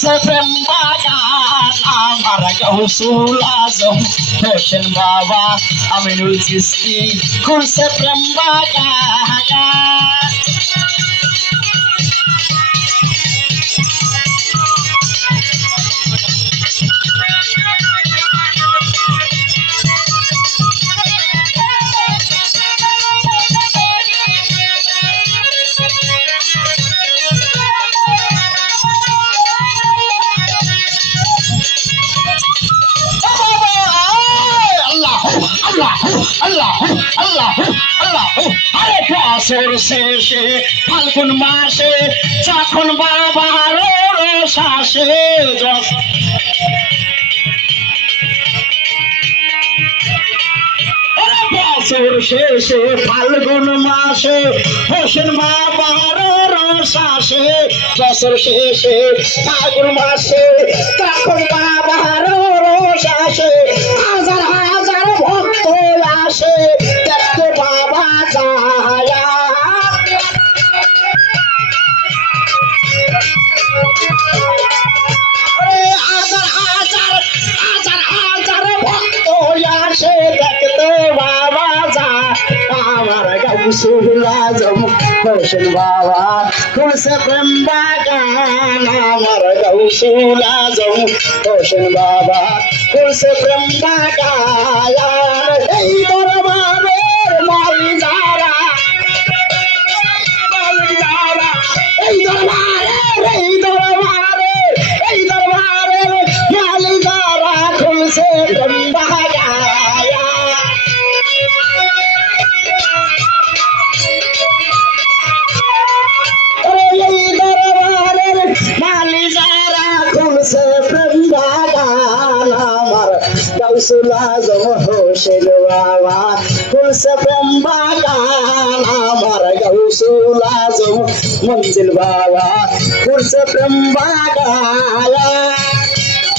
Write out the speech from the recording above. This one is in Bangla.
প্রেম বাগান আমার গৌসুল আজম হোসেন বাবা আমিনুল চিশতি খুলছে প্রেম বাগান। বছর শেষে ফাল্গুন মাসে যখন বাবার শ্বাসে বছর শেষে ফাল্গুন মাসে হোসেন বাবার শ্বাসে বছর শেষে ফাল্গুন মাসে তখন বাবার শ্বাসে হাজার হাজার ভক্ত আসে দেখতে বাবা যায়। হাজার হাজার হাজার হাজার ভক্ত আসে দেখতে বাবা যায়। আমার গৌসুল আজম হোসেন বাবা খুলছে প্রেম বাগান। আমার গৌসুল আজম হোসেন বাবা খুলছে প্রেম বাগান। এই দরবারের মালি যারা এই দরবারের এই দরবারের এই দরবারের মালি যারা খুলছে প্রেম বাগান। গৌসুল আজম হোসেন বাবা খুলছে প্রেম বাগান। আমার গৌসুল আজম মঞ্জিল বাবা খুলছে প্রেম বাগান।